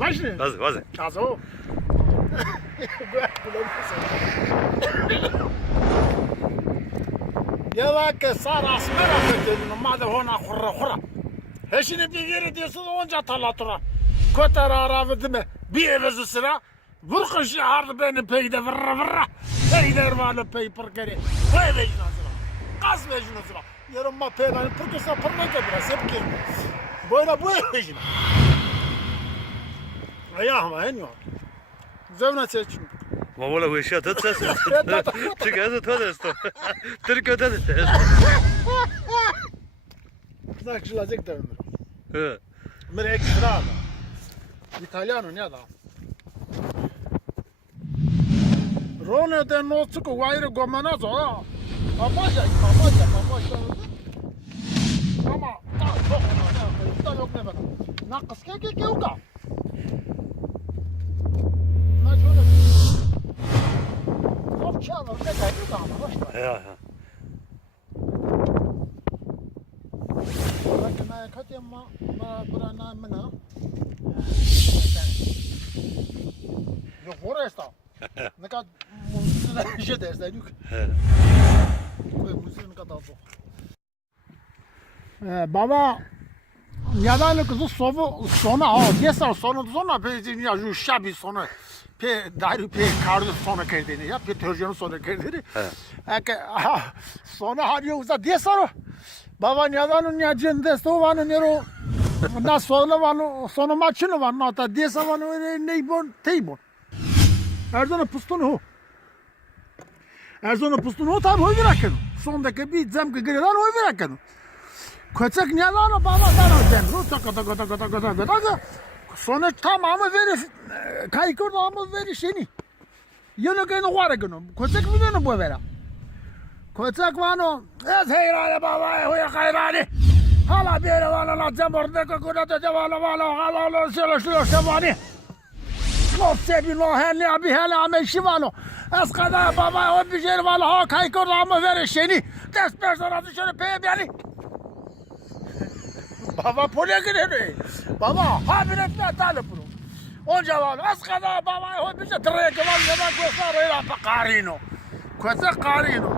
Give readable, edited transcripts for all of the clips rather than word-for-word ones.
Başını. Vazı. Kazo. Ya bak sar asmara fetinin madde hona khurra. Heşini bir yeri diyorsun onca talatura. Kotar aradı mi? Bir evezi sıra. Vurkuş hardı beni peyde vırra. Peyder varlı pey pırkeri. Pey vecina sıra. Kas vecina sıra. Yarın ma peyden pırkısa pırnaka biraz hep ki. Böyle bu vecina. Ayağıma en yok. Zevna seçin. Ma vola ușa tot să ce gază tot asta. Türk öde de. Znaš što lazek da umre. He. Mire ekstra. Italijano ne da. Rone de nocu cu aire gomanazo. Papaja. Ama da yok ne bana. Na kıske ke uka. Na şöyle. Çok çalır ne kaydı da ama boş ver. Ya. Bakın katya ma burana mena. Yok orası. Ne kadar müziğine şey dersen yok. Koy müziğine kadar çok. Baba yadan kızı sonu ha diyesen sonra pe ya şu şabi sonu pe daire pe kardı sonu kendini ya pe tercihini sonu kendini. Sonu hadiye uza diyesen baba yadanın ya cendeste vanı nero na sonu maçını var nata diyesen vanı neybon teybon. Erzona pustunu. Erzona pustunu tabi oy bırakın. Sondaki bir zemki gireden oy bırakın. Köçek ne lan o baba ben o taka. Sonra tamamı verir. Kaykır tamamı verir seni. Yine gene var günü. Köçek mi ne bu vera? Köçek vano. Ez heyrane baba hoya hayrane. Hala bir vano la zamorda kokuda da hala şöyle şamani. Lo sebi lo hele abi hele ameşi vano. Az kadar baba o bir şey vano ha kaykır tamamı verir seni. Des persona dışarı peyemeli. Baba pole gidiyor. Baba habire etme talep bunu. Onca var. Az kadar baba o bize trek var ya da gösteriyor pa karino. Kosa karino.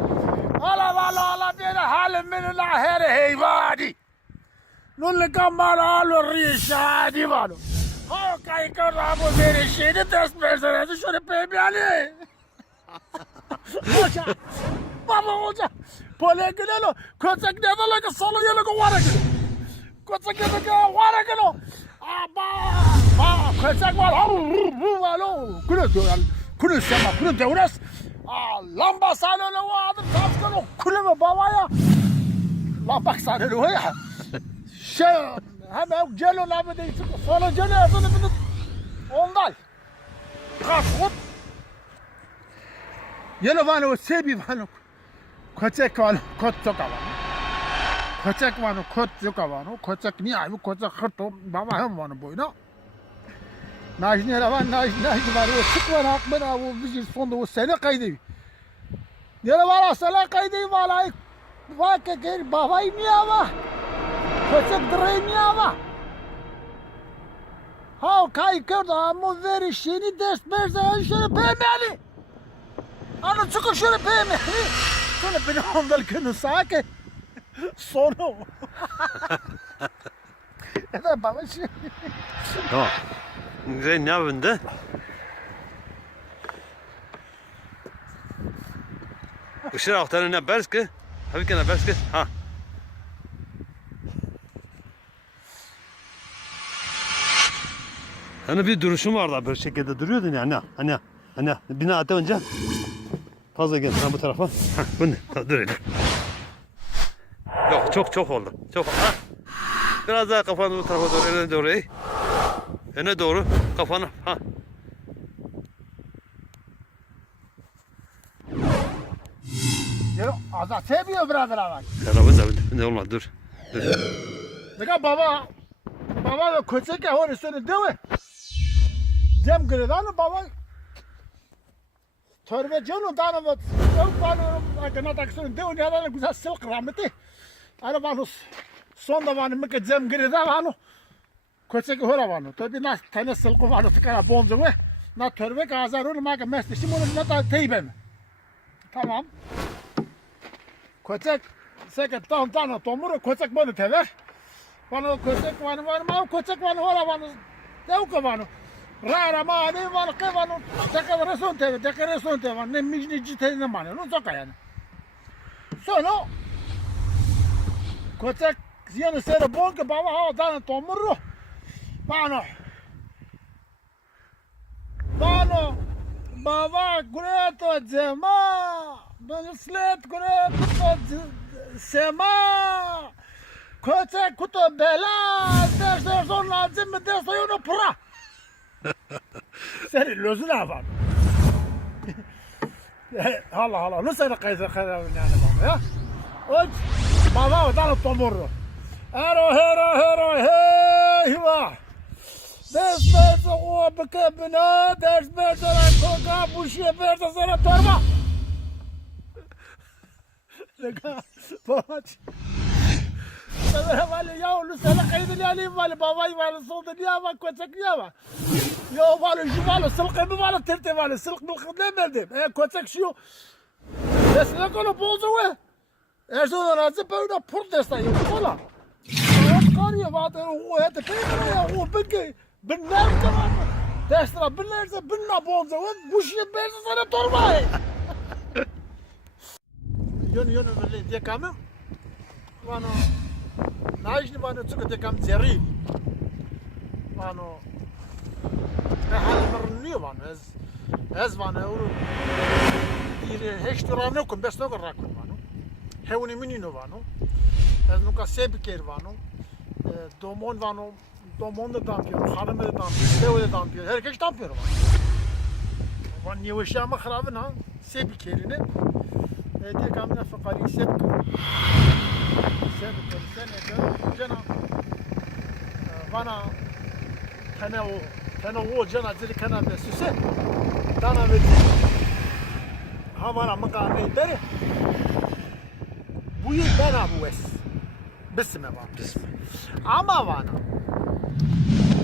Ala bir halim min la her heyvani. Nun kamal alo rişadi valo. Ha kay karamo beri şeyde test persona şöyle peyali. Hoca. Baba hoca. Pole gidiyor. Kosa gidiyor la solo yolu var gidiyor. Koçak yedik var kilo. Aba. Koçak var. Alo. Kule sema. Kule devres. Lamba salonu vardır. Taskın kule babaya. Lamba salonu ya. Hemen celo labı değil. Sonra celo yazını bir ondan. Kaskut. Yelo var o sebi var. Koçak var. Koçak var. Koçak var, koçak var, koçak niye abi koçak hırto baba hem var boyuna. Najne var, najne var, o sık var akbara o bizim sonda o sene kaydı. Nere var asala kaydı vallahi. Bak ki babayı niye ama? Koçak direği niye ama? Ha kay kerda ama veri şeni ders berze şöyle pemeli. Anı çıkır şöyle pemeli. Şöyle beni ondan kını sake. Sonu. Evet baba şey. Tamam. Güzel ne yapındı? Işır aktarı ne berski? Tabii ki ne berski? Ha. Hani bir duruşum vardı böyle şekilde duruyordun ya hani bina atı önce fazla gel bu tarafa. Ha bu ne? Ha, dur öyle. Yok çok oldu. Çok ha. Biraz daha kafanı bu tarafa doğru öne doğru. Öne doğru kafanı ha. Ya azat seviyor birader bak. Araba zabit. Ne olmadı dur. Ne baba ve koçak ya onu söyle değil mi? Cem gredan baba. Törbe canım tanım. Yok bana gana taksın değil mi? Ya da güzel silk rahmeti. Ana bana son da bana mı cem gredan bana. Koçek hora vano. Tabi na tane sılkı vano tıkara boncu ve na törbe kazar onu maka mesleşim onu na da teybe mi? Tamam. Koçek seke tano tomuru koçek bana tever. Vano koçek vano ma koçek vano hora vano. Tevka vano. Rara ma ne vano ke vano. Dekorason teve vano. Ne mijni cite ne mane. No zoka yani. Sonra koçek ziyana sere bonke baba ha dana tomuru. Vano. Baba gureto zema. Slet gureto sema. Koçek kutu bela. Derste son lazım mı derste onu pura. Seni lözüne var. Allah nasıl seni kaydı yani baba ya. Oç baba odan tomuru. Hero heyva. Ders o bekabına ders sana koka bu şey sana torba. Leka babaç. Sana vale ya onu sana kaydı yani vale babayı vale solda diye bak koçak diye bak. Ya vale şu vale sılkı mı vale terte vale sılk mılkı demedim. Koçak şu. Desene konu bozu ve. Ersoğan azı böyle pur desta yok kola. Karıya vaatır o hete peygamber ya o bugün binler zaman destra binlerse binna bonza ve bu şey berse sana torba. Yön böyle diye kamı. Vano najni vano cuka diye kam zeri. Vano halmarniyo vano ez vano uru heşturano kum besno rakun vano. Hevni minino vano. Ez nunca sebiker vano. Domon vano. Domon da dampiyor, hanım da dampiyor, dev da dampiyor. Herkes dampiyor vano. Van yavaşama xarabın ha sebikerini. Diye kamına fakari sebker. Sen eder cana. Vana tane o cana zili kana be süse. Dana ve havana makane dere. Bu yıl ben bu es. Bisme var. Ama vana.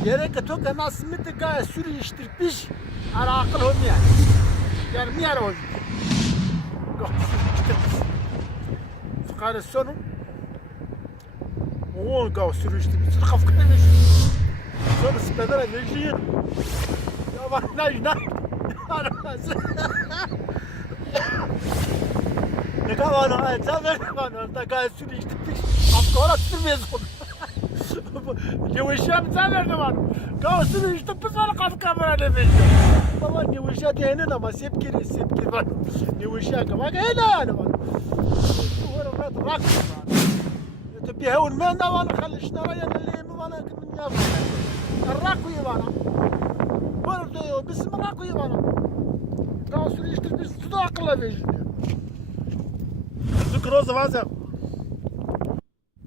Gerek to kana smit ga sürü iştirpiş ara akıl olmuyor yani. Yani mi ara olmuyor. Fakare sonu. O ga sürü iştirpiş. Kafkaymış. Sonra spedere vejiyin. Ya bak ne. Ne kadar var? Tabii var. Da gayet sürü iştirpiş. Kafkara sürmez onu. Yavaşam zaverdi var. Kavsunu işte pısana kafkamera ne bildi. Baba yavaşa diyene ama sepkir var. Yavaşa kama hele yani var. Bu arada rak var. Tabii hevun men de var kalışna var yani lemi var kimin ya. Rak uyu var. Burada bizim rak uyu var. Kavsunu işte biz suda akılla verir. Zukroz var.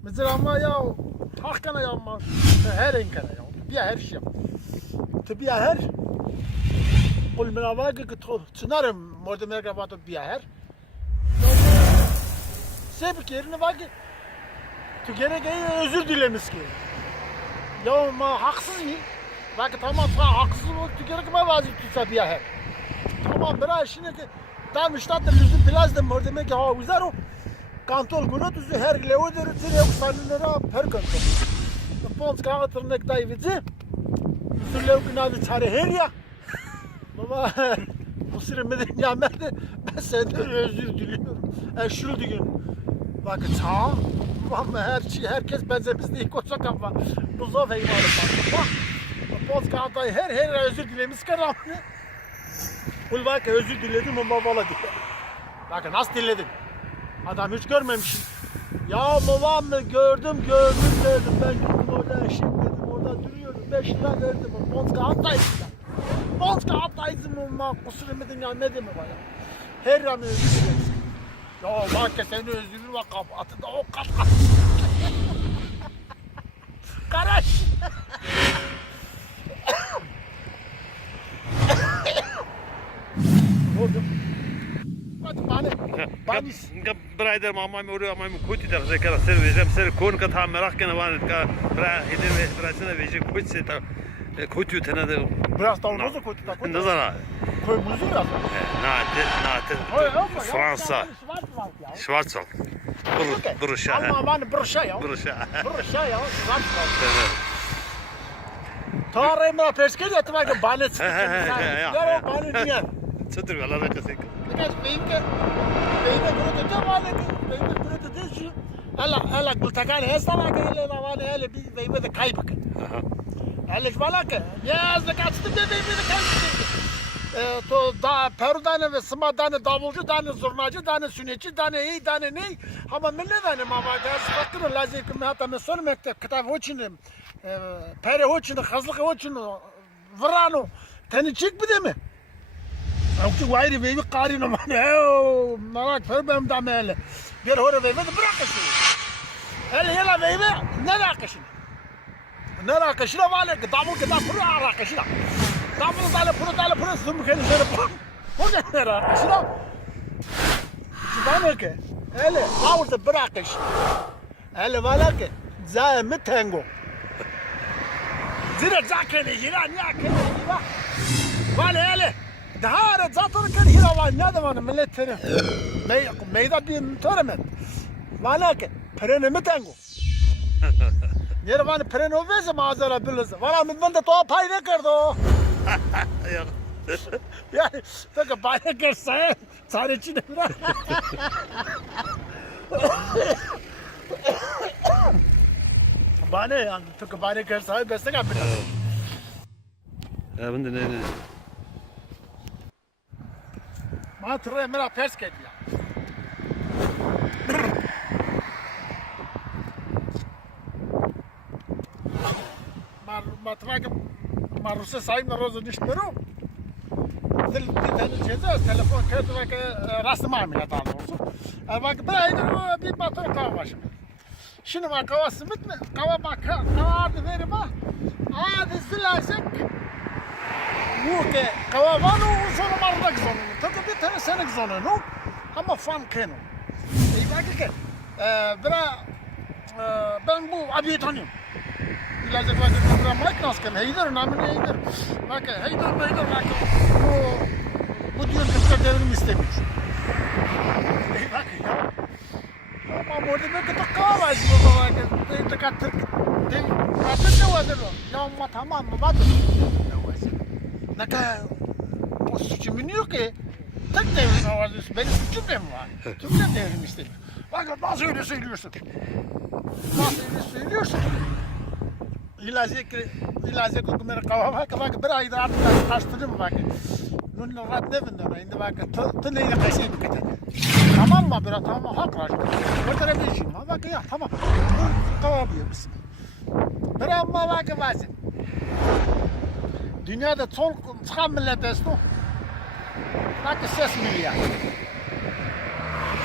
Mesela ama ya hakkına yapma. Her inkana ya. Tabiya her şey. Tabiya her. Kul menavaki ki çınarım morda merkaba tabiya her. Sebik yerine bak. Tu gerek özür dilemiş ki. Ya ma haksız mı? Bak tamam haksız ol. Tu gerek ma vazif tu tabiya her. Tamam bırak şimdi ki tam işte lüzum plazda morda merkaba ha uzaro. Kantol günü tuzu her levedir için yok sanılara her kantol. Pons kağıtırnek dayıvıcı. Sülev günahı çare her ya. Baba bu süremeden yemedi. Ben senden özür diliyorum. Şunu gün. Bak çağ. Ama herkes benzemizde ilk olacak ama. Bu zaf eyvallah. Bak. Pons kağıtı her özür dilemiş karamını. Ul bak özür diledim ama valla diledim. Bak nasıl diledim. Adam hiç görmemişim. Ya babam mı gördüm dedim. Ben gittim orada eşek dedim. Orada duruyorum. 5 lira verdim. Bonska hattaydım. Bonska hattaydım ama kusur emedim ya ne deme bana. Her an özür dilerim. Ya bak ya seni özür bak atı da o kat. Karaş. Oldu. Hadi Banis. Brayder mamam oraya mamam kötü der zekara ser vereceğim ser kon ka tam merak kene var ka bra hede ve brasına verecek kötü se ta kötü tane de Biraz da olmazsa kötü da kötü. nazara Koy muzu ya. nate Fransa Schwarzwald Brusha Ama bana bruşa ya. Brusha Bruşa ya. Schwarzwald. Tare mera perskeli atma ke bane çıktı. Ya o bane diye. Çadır valla da kasek Because Veiga grudu vale Veiga grudu dizi. Ela gultakan hesta la gele la vale hele bir Veiga de kaybık. Ela valla ke ya zakatsız de Veiga de kaybık. To da perudane ve sımadane davulcu dane zurnacı dane sünetçi dane iyi dane ne ama millet dane mama ders bakır lazım ki hatta mesela mektep kitap hoçin pere hoçin hazlık hoçin vrano tani çık bir de mi? Çünkü vayri vevi qarino mane marak ferbem damele bir hore vevi de bırakışın. Hele vevi ne rakışın? Ne rakışın vale davul ke da pura rakışın. Davul dale pura zum kene sere pun. O ne rakışın? Zidane ke hele davul de bırakış. Hele vale ke zaim tango. Zira zakene yiran ya kene yiva. Vale hele Dahara zaten kan hira var ne zaman milletleri meyda bir törmen valla ki prene mi tango yere van prene ovese mazara bilirse valla midden de to pay ne kardo yani to pay ne karsa sare çine bane yani to pay ne karsa beste kapita ben de ne Ma tre mera pers kediya. Ma tvaga ma Rusya sayım na rozu nişmeru. Dil bir ceza telefon kedi ve rastım amile daha doğrusu. Bak bir motor kava başım. Şimdi bak kava simit mi? Kava bak kava adı verim ha. Adı zilasek. Bu ke kavavano uzun marrak zonu. Tabii bir tane senek zonu no. Ama fan keno. Bak ki ben bu abi tanıyorum. Birazcık vakit Mike Nasken Heyder namını Heyder. Bak Heyder bak bu diyor ki devrim istemiyor. Bak ya. Ama burada ne kadar kavaz bu bak. Ne kadar Türk. Ne var ya ama tamam mı bak. Naka o suçum yok ki. Tek devrim var. Benim suçum ne var? Türkler devrim istemiyor. Bak nasıl öyle söylüyorsun? Nasıl öyle söylüyorsun? İlacı kumera kavama bak bir ayda artık kaçtırdım bak. Nunla rat ne bindin? Şimdi bak tınıyla kaşıyım kadar. Tamam mı bir tamam hak var. Bir tane bir şey. Bak ya tamam. Kavamıyor musun? Bir amma bak bazen. Dünyada son çıkan millet esto. Bak ses milyar.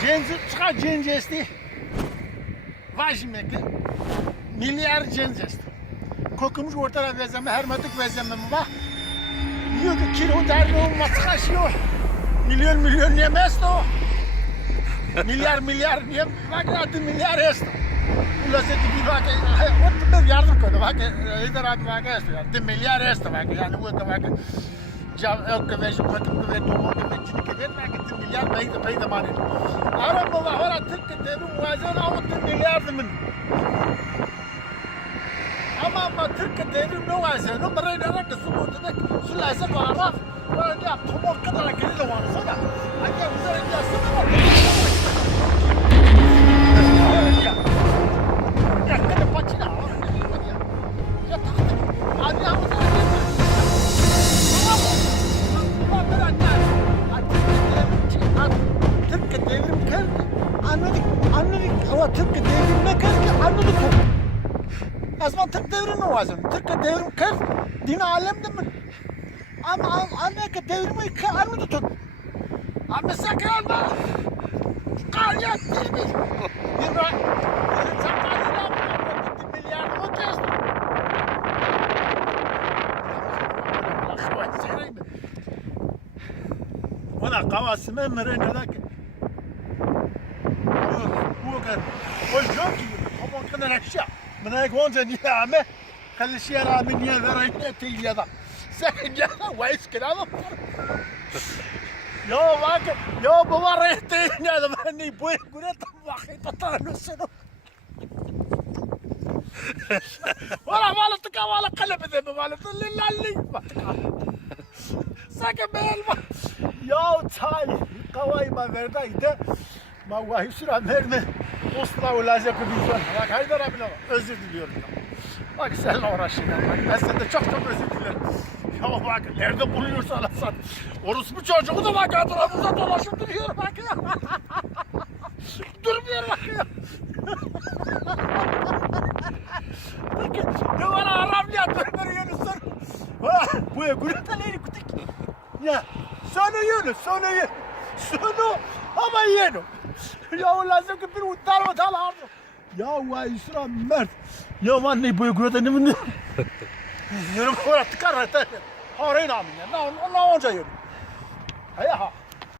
Cenzi çıkan cenzi esti. Vajmeki. Milyar cenzi esti. Kokumuş ortada vezeme, hermetik vezeme var. Diyor ki kilo derli olmaz kaşıyor. Milyon yemez de o. Milyar niye? Bak adı milyar esto. Ulaseti bir bak, o bir yardım koydu. Bak, ider abi bak esto. De milyar esto bak. Yani bu da bak. Jav ek ve şu patik ve domo ve çünkü de bak de milyar payda mani. Araba var artık devrim vazan ama milyar demin. Ama Türk devrim ne var sen? O parayı da rakı su buldu da su lazım var. Böyle ya tomok kadar kelli var sana. Hadi üzerinde su var. Ya kadar paçina var. Ya taktı. Hadi ama da. Tamam. Ben Türk devrim geldi. Anladık. Ama Türk devrim ne geldi? Anladık. Azman Türk devrimi var. Türk devrim kır. Din alemde mi? Ama Amerika devrimi kır anladı Türk. Ama sakın da. Kalyat değil mi? Yıra. Sakalıyla mı? Milyar mı kestim? Ona kavası memnun edek. والجوكي طبعا كنا نحشا من هيك هون نيامه خلي الشيرة من يا ذرينا تيجي هذا سكن يا وعيش كذا يا واك يا بوريتين هذا ماني بوي قلت واخي تطلع السنه ولا مالتك ولا قلب ذنب مالت اللي ساكن بالما يا تاي قواي ما verdaydı ما vahiy süren verme Osman olacak bir gün bak Haydar abine özür diliyorum ya. Bak seninle uğraşıyorum bak ben senden çok özür dilerim ya bak nerede buluyorsan Hasan orospu çocuğu da bak etrafımıza dolaşıp duruyor bak ya durmuyor bak ya peki ne var Arap ya dönmüyorsun bu gülüp de neyini kutik ya sana yunus sana ye sana ama yenu ya lazım ki bir utar mı tal ya vay İsra mert ya man ne bu gülüp de ne mi yürü bu arada tıkar harayın amin ya ne onca yürü hayır ha